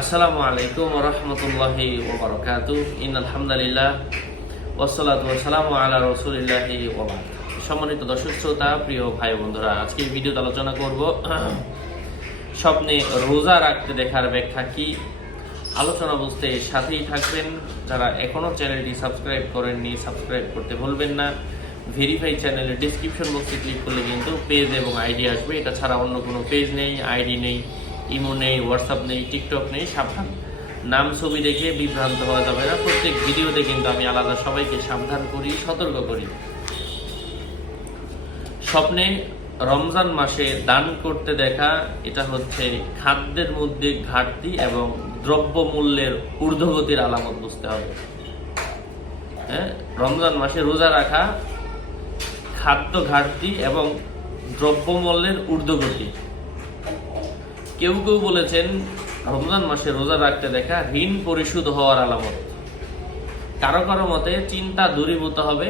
আসসালামু আলাইকুম ওয়া রাহমাতুল্লাহি ওয়া বারাকাতুহু। ইন্নাল হামদুলিল্লাহ ওয়াসসালাতু ওয়াসসালামু আলা রাসূলিল্লাহি ওয়া বা'দ। সম্মানিত দর্শক শ্রোতা, প্রিয় ভাই বোনেরা, আজকে এই ভিডিওতে আলোচনা করব স্বপ্নে রোজা রাখতে দেখার ব্যাখ্যা কি। আলোচনা বুঝতে সাথেই থাকবেন। যারা এখনো চ্যানেলটি সাবস্ক্রাইব করেননি, সাবস্ক্রাইব করতে ভুলবেন না। ভেরিফাই চ্যানেলের ডেসক্রিপশন বক্সে ক্লিক করলে কিন্তু পেজ এবং আইডি আসবে। এটা ছাড়া অন্য কোনো পেজ নেই, আইডি নেই, ইমো নেই, হোয়াটসঅ্যাপ নেই, টিকটক নেই। সাবধান, নাম ছবি দেখে বিভ্রান্ত হওয়া যাবে না। প্রত্যেক ভিডিওতে কিন্তু আমি আলাদা সবাইকে সাবধান করি, সতর্ক করি। স্বপ্নে রমজান মাসে দান করতে দেখা, এটা হচ্ছে খাদ্যের মধ্যে ঘাটতি এবং দ্রব্য মূল্যের ঊর্ধ্বগতির আলামত বুঝতে হবে। হ্যাঁ, রমজান মাসে রোজা রাখা খাদ্য ঘাটতি এবং দ্রব্যমূল্যের ঊর্ধ্বগতি। কেউ কেউ বলেছেন রমজান মাসে রোজা রাখতে দেখা ঋণ পরিশোধ হওয়ার আলামত। কারো কারো মতে চিন্তা দূরীভূত হবে।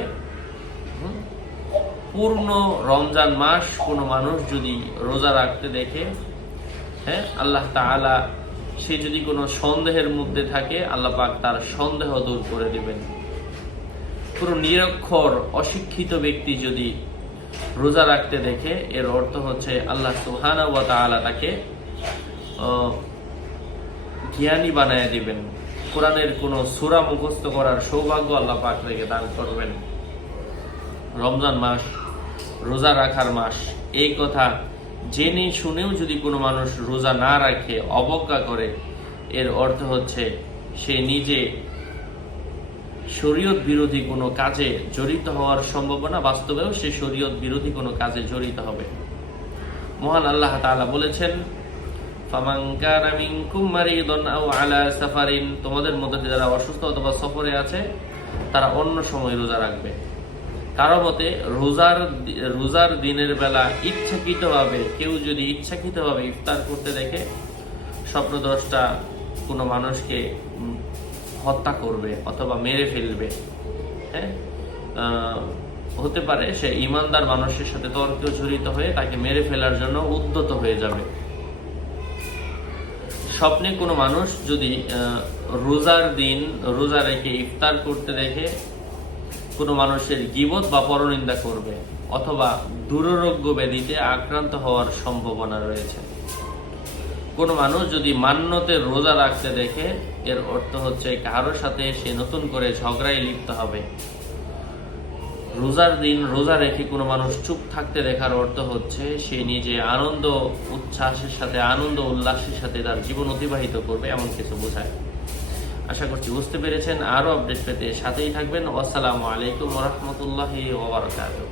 পূর্ণ রমজান মাস কোনো মানুষ যদি রোজা রাখতে দেখে, হ্যাঁ, আল্লাহ তাআলা সে যদি কোনো সন্দেহের মধ্যে থাকে, আল্লাহ পাক তার সন্দেহ দূর করে দিবেন। পুরো নিরক্ষর অশিক্ষিত ব্যক্তি যদি রোজা রাখতে দেখে, এর অর্থ হচ্ছে আল্লাহ সুবহানাহু ওয়া তাআলা তাকে জ্ঞানী বানায় দিবেন। কোরআনের কোন সূরা মুখস্থ করার সৌভাগ্য আল্লাহ পাক তাকে দান করবেন। রমজান মাস রোজা রাখার মাস, এই কথা জেনে শুনেও যদি কোনো মানুষ রোজা না রাখে, অবজ্ঞা করে, এর অর্থ হচ্ছে সে নিজে শরীয়ত বিরোধী কোনো কাজে জড়িত হওয়ার সম্ভাবনা, বাস্তবেও সে শরীয়ত বিরোধী কোনো কাজে জড়িত হবে। মহান আল্লাহ তাআলা বলেছেন, ফামান কানা মিনকুম মারিদান আও আলা সাফারিন, তোমাদের মধ্যে যারা অসুস্থ অথবা সফরে আছে তারা অন্য সময় রোজা রাখবে। কারো মতে রোজার দিনের বেলা ইচ্ছাকৃতভাবে কেউ যদি ইচ্ছাকৃতভাবে ইফতার করতে দেখে, স্বপ্নদ্রষ্টা কোনো মানুষকে হত্যা করবে অথবা মেরে ফেলবে। হ্যাঁ, হতে পারে সে ইমানদার মানুষের সাথে তর্কে জড়িত হয়ে তাকে মেরে ফেলার জন্য উদ্যত হয়ে যাবে। স্বপ্নে কোনো মানুষ যদি রোজার দিন রোজা রেখে ইফতার করতে দেখে, কোনো মানুষের গীবত বা পরনিন্দা করবে অথবা দুরারোগ্য ব্যাধিতে আক্রান্ত হওয়ার সম্ভাবনা রয়েছে। কোনো মানুষ যদি মান্যতের রোজা রাখতে দেখে, এর অর্থ হচ্ছে কারোর সাথে সে নতুন করে ঝগড়ায় লিপ্ত হবে। রোজার দিন রোজা রেখে কোনো মানুষ চুপ থাকতে দেখার অর্থ হচ্ছে সে নিজে আনন্দ উচ্ছ্বাসের সাথে, আনন্দ উল্লাসের সাথে তার জীবন অতিবাহিত করবে, এমন কিছু বোঝায়। আশা করছি বুঝতে পেরেছেন। আরো আপডেট পেতে সাথেই থাকবেন। আসসালামু আলাইকুম ওয়া রাহমাতুল্লাহি ওয়া বারাকাতুহু।